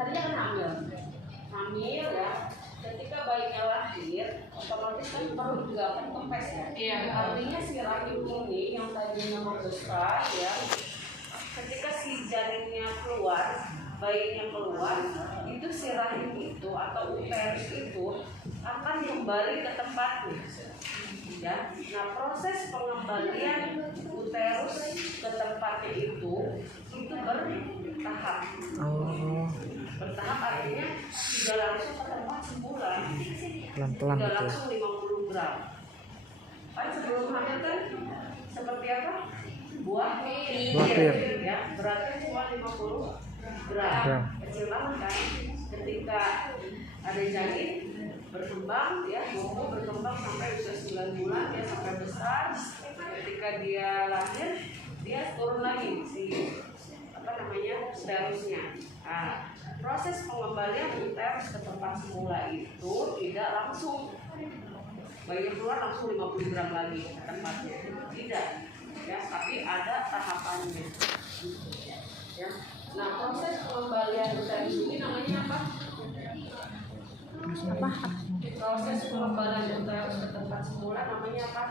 tadinya kan hamil ya. Ketika bayinya lahir, otomatis kan perut juga kan kempes ya. Iya. Artinya si rahim ini yang tadinya membesar ya, ketika si janinnya keluar, bayinya keluar, itu si rahim itu atau uterus itu akan kembali ke tempatnya. Ya, nah proses pengembalian uterus ke tempatnya itu bertahap. Bertahap artinya tidak langsung ke tempat semula. Pelan-pelan tidak gitu. langsung 50 gram. Kan sebelum hamil kan seperti apa? Buah pir. Ya, beratnya cuma 50 gram. Kecil banget kan. Ketika ada janin berkembang ya, tumbuh berkembang sampai usia 9 bulan ya, sampai besar. Ketika dia lahir, dia turun lagi si uterusnya. Nah, proses pengembalian uterus ke tempat semula itu tidak langsung bayi keluar langsung 50 gram lagi ke tempatnya, tidak ya, tapi ada tahapannya ya. Nah, proses pengembalian uterus ini namanya apa? Proses pengembalian uterus ke tempat semula namanya apa?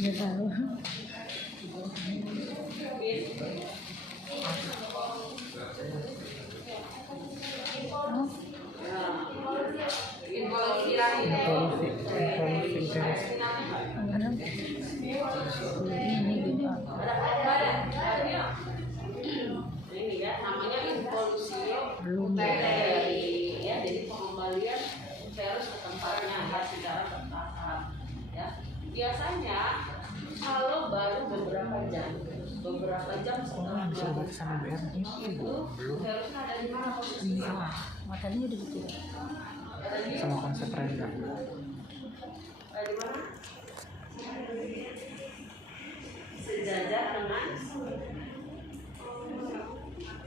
Nggak tahu. Ini ya, namanya involusio uteri ya, jadi pengembalian uterus ke tempatnya ya, secara bertahap ya. Biasanya kalau baru beberapa jam setelah melahirkan itu uterusnya ada di mana posisinya? Matanya udah gitu. Sama konsep renda. Ada di mana? Sejajar dengan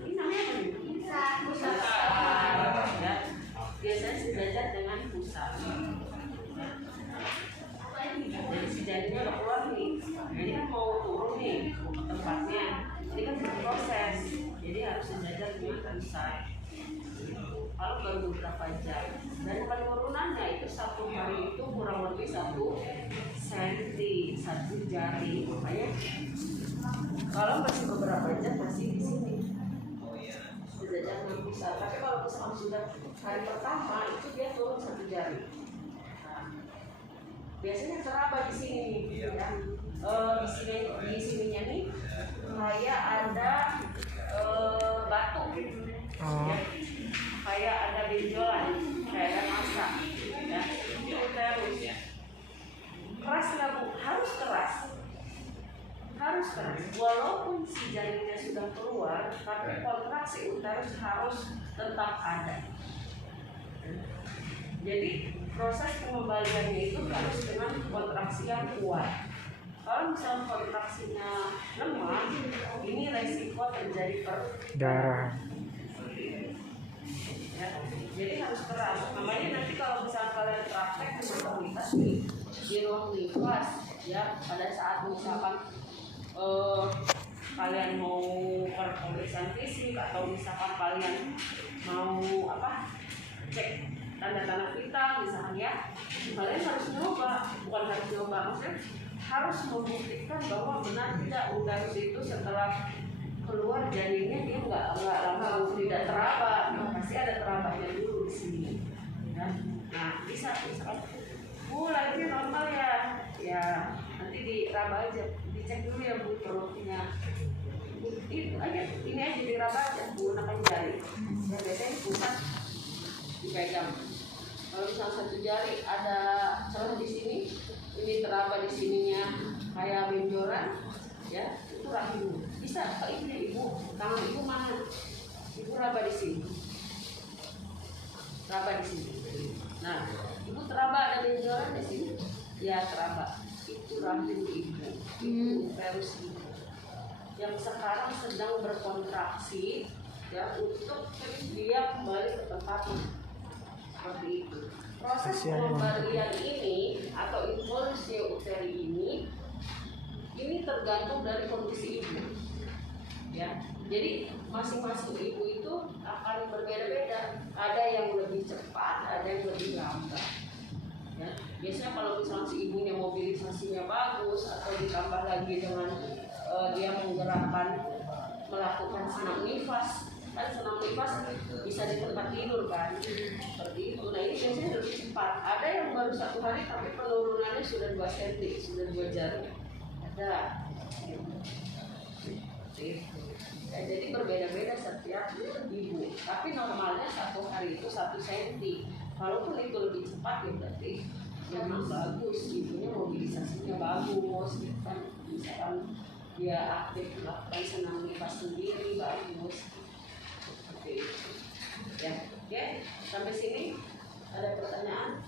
ini namanya apa nih? Pusat. Ya. Biasanya sejajar dengan pusat. Jadi si janinnya udah keluar nih. Ini kan mau turun nih ke tempatnya. Ini kan berproses. Jadi harus sejajar dengan pusat. Kalau baru beberapa jam. Dan penurunannya itu satu hari itu kurang lebih 1 senti, 1 jari. Makanya kalau masih beberapa jam masih di sini. Sejajar dengan pusat. Tapi kalau misalnya sudah hari pertama itu dia turun 1 jari. Biasanya teraba di sini ya. Di sininya nih kayak ada batu ya. Kayak ada benjolan, kayak ada massa ya. Itu uterus ya. Keras nggak Bu? Harus keras. Walaupun si janinnya sudah keluar, tapi kontraksi uterus harus tetap ada. Jadi proses pengembaliannya itu harus dengan kontraksi yang kuat. Kalau misalnya kontraksinya lemah, ini resiko terjadi Darah. ya. Jadi harus keras. Makanya nanti kalau misalnya kalian praktek di komunitas di ruang nifas ya, pada saat misalkan kalian mau pemeriksaan fisik atau misalkan kalian mau cek tanda-tanda vital misalnya ya, kalian harus maksudnya harus membuktikan bahwa benar tidak uterus itu setelah keluar janinnya dia nggak lama tidak teraba, pasti ada terabanya dulu di sini ya. Nah bisa lahirnya normal ya nanti diraba aja, dicek dulu ya Bu perutnya, ini aja diraba aja menggunakan jari ya, biasanya pusat dipegang. Kalau misalnya 1 jari ada celah di sini, ini teraba di sininya kayak benjolan ya, itu rahim. Bisa Pak Ibu, tangan Ibu mana? Ibu raba di sini. Nah, Ibu teraba ada benjolan di sini. Ya teraba. Itu rahim Ibu. Itu uterus Ibu. Yang sekarang sedang berkontraksi ya, untuk dia kembali ke tempatnya. Seperti itu. Proses pengembalian ini atau involusio uteri ini tergantung dari kondisi ibu. ya. Jadi masing-masing ibu itu akan berbeda-beda. Ada yang lebih cepat, ada yang lebih lambat. Ya. Biasanya kalau misalnya si ibunya mobilisasinya bagus atau ditambah lagi dengan dia melakukan senam nifas, kan senam nifas bisa di tempat tidur kan, seperti itu. Nah ini biasanya lebih cepat. Ada yang baru 1 hari tapi penurunannya sudah 2 cm, sudah 2 jari. Ada. Ya, jadi berbeda-beda setiap ibu. Tapi normalnya 1 hari itu 1 cm. Kalaupun itu lebih cepat ya berarti memang bagus, ibunya mobilisasinya bagus, gitu kan. Misalkan dia aktif melakukan senam nifas sendiri bagus. Oke. Ya, oke. Sampai sini ada pertanyaan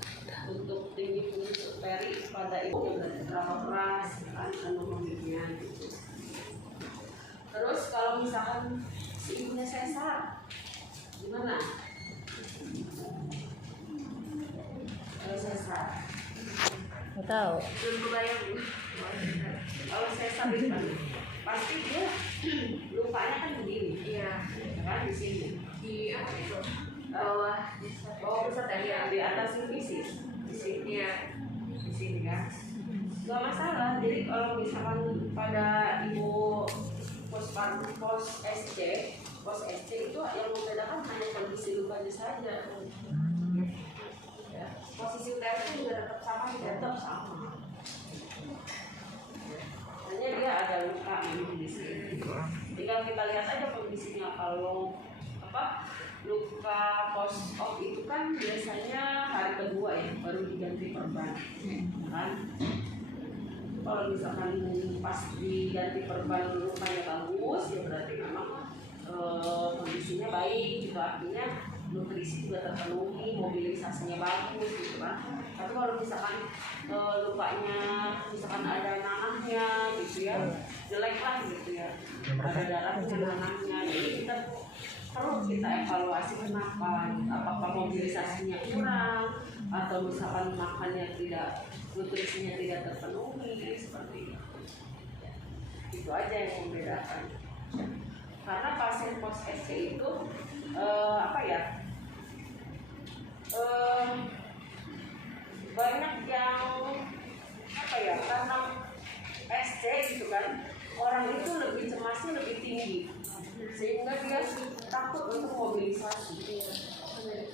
untuk tinggi fungsi peri pada ibu yang berarti berapa keras kan anomalinya gitu. Terus kalau misalkan si ibunya sesar gimana? Kalau sesar Nggak tahu. belum kebayang. Kalau sesar itu kan pasti dia lupanya kan begini, iya kan di sini, di apa itu pusat ya, di atas fisis di sini ya, di sini kan nggak masalah. Jadi kalau misalkan pada ibu pos SC itu yang membedakan hanya kondisi lukanya saja. Ya, posisi uterus juga tetap sama, tetap sama. Hanya dia ada luka memang di sini. Tinggal kita lihat aja kondisinya. Kalau luka post op itu kan biasanya hari kedua ya baru diganti perban, kan? Kalau misalkan pas diganti perban lukanya bagus ya berarti memang kondisinya baik, gitu. Artinya nutrisi juga terpenuhi, mobilisasinya bagus gitu kan. Tapi kalau misalkan lukanya misalkan ada nanahnya gitu ya, jelek lah gitu ya, ada darahnya nanahnya, jadi kita perlu kita evaluasi kenapa, apakah mobilisasinya kurang atau misalkan makannya tidak, nutrisinya tidak terpenuhi, seperti itu. Itu aja yang membedakan. Karena pasien post SC itu banyak yang karena SC gitu kan, orang itu lebih cemasnya lebih tinggi sehingga dia takut untuk mobilisasi.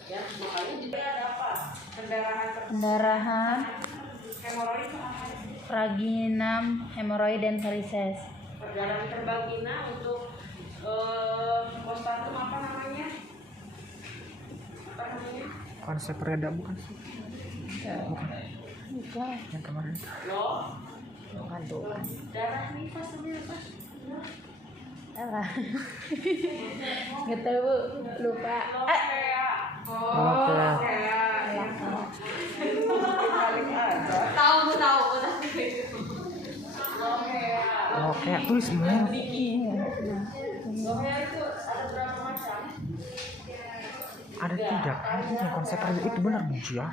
Ya, makanya juga ada apa? Pendarahan, Hemoroid, vaginam, hemoroid dan varises. perdarahan terbagina untuk postpartum apa namanya? Konsep reda bukan sih? Bukan. Yang kemarin. Loh, Bukan tuh. darah nifas ini apa? Salah. Nggak tahu Bu, lupa. Lokea. Lokea. Tahu. Lokea. Oke, tulis semua. Iya. Lokea itu ada berapa macam? Ada 3 kan? Yang konsep reda itu benar Bu ya?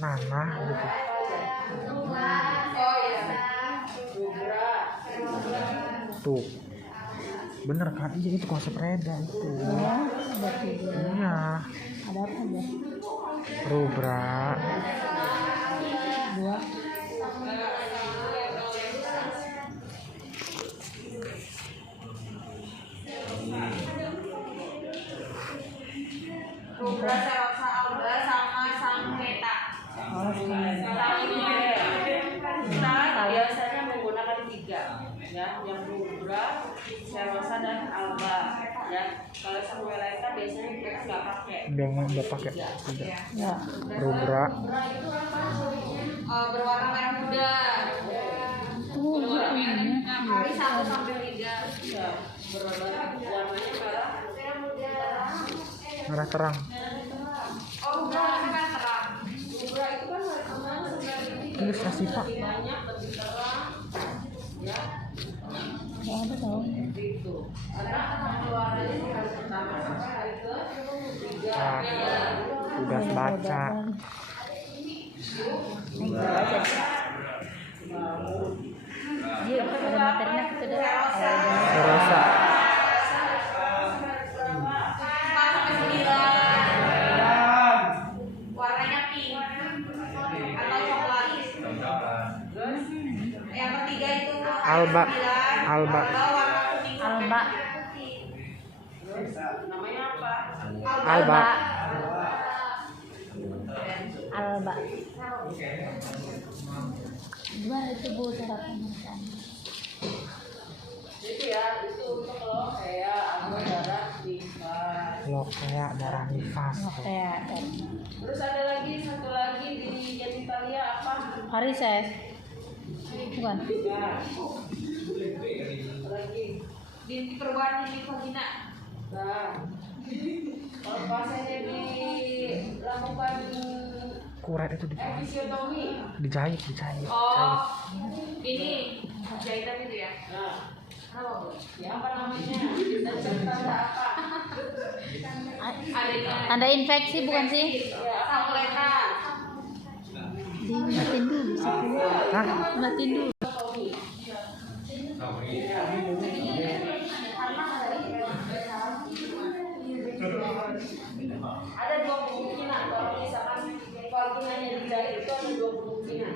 Nanah gitu. Oh iya. Gubra. Tuh. Bener kan? Iya itu konsep reda itu. Ya, ada 3. Iya. Ada apa aja? Rubra. 2. Gubra, serosa, alba, sama sangketa. Oh, Kita biasanya menggunakan 3 ya, yang rubra, serosa dan alba ya. Kalau samuelaita biasanya kita nggak pakai. Nggak pakai. Tidak. Ya. Rubra. Itu apa? Berwarna merah muda. Tuh, Hari 1 sampai 3 ya, warnanya merah muda. Merah terang. Oh, merah terang. Rubra itu kan sebenarnya Tulis kasih Pak. banyak lebih terang ya. nggak ada tahu. Itu karena keluarannya di hari pertama sampai hari ke-3 ya. Tugas baca. Iya, ada materinya kita udah. Alba. Alba. Alba. Namanya apa? Alba. Alba. Gimana itu Bu cara pemeriksaan? Itu ya, itu untuk lo kayak darah nifas. Lo kayak darah nifas. Oke. Terus ada lagi satu lagi di genitalia apa? Varises. Bukan. Nah, lagi di perubahan di vagina. Nah, kalau pasiennya dilakukan Kuret itu episiotomi. dijahit. Oh, ini jahitan itu ya? Nah, apa Bu? Ya apa namanya? Dan tanda apa? Adanya Tanda infeksi bukan sih? ya, samuletan. Dimatiin dulu sih. Hah? Matiin dulu. Ada dua kemungkinan kalau misalkan vaginanya dijahit itu ada dua kemungkinan.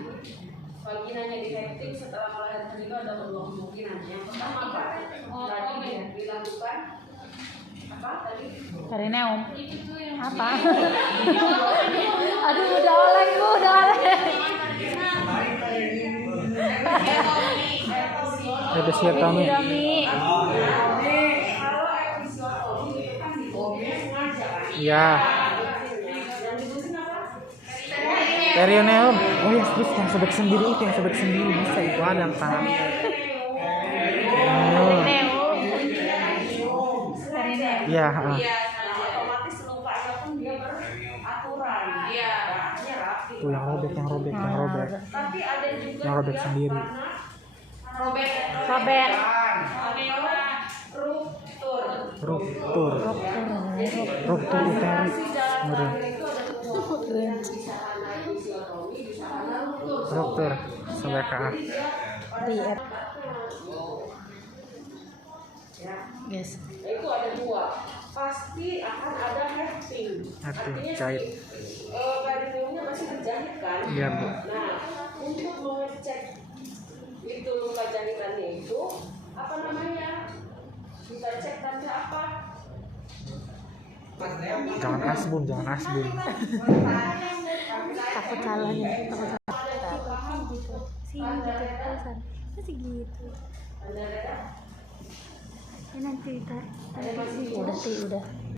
Vaginanya dihektik setelah melahirkan itu ada dua kemungkinan. Yang pertama apa? Tadi dilakukan apa tadi? Perineum. Apa? Aduh, udah oleng Bu, udah oleng. Episiotomi. Episiotomi. Kalau episiotomi itu kan dibohongnya sengaja kan? Iya. Yang dibutuhin apa? Perineum. Oh ya, terus yang sobek sendiri itu yang sobek sendiri bisa itu ada yang tangan. Perineum. Perineum. Iya. Iya, nah, otomatis lukanya pun dia beraturan. Iya, bahannya rapi. Tuh yang robek. Tapi ada juga Yang robek dia sendiri. karena robek. Robek. Ruptur. Ruptur uterus. Ngeri. Ruptur sobek KA. Diet. Yes. Nah, itu ada dua. Pasti akan ada hefting. Artinya jahit. perineumnya masih terjahit kan? Iya, Bu. Nah, untuk mengecek itu luka jahitannya itu apa namanya? Kita cek tanda apa? Jangan asbun. Takut salah ya. Takut salah. Sih gitu terusan. Masih gitu. Tanda darah. Ya nanti udah.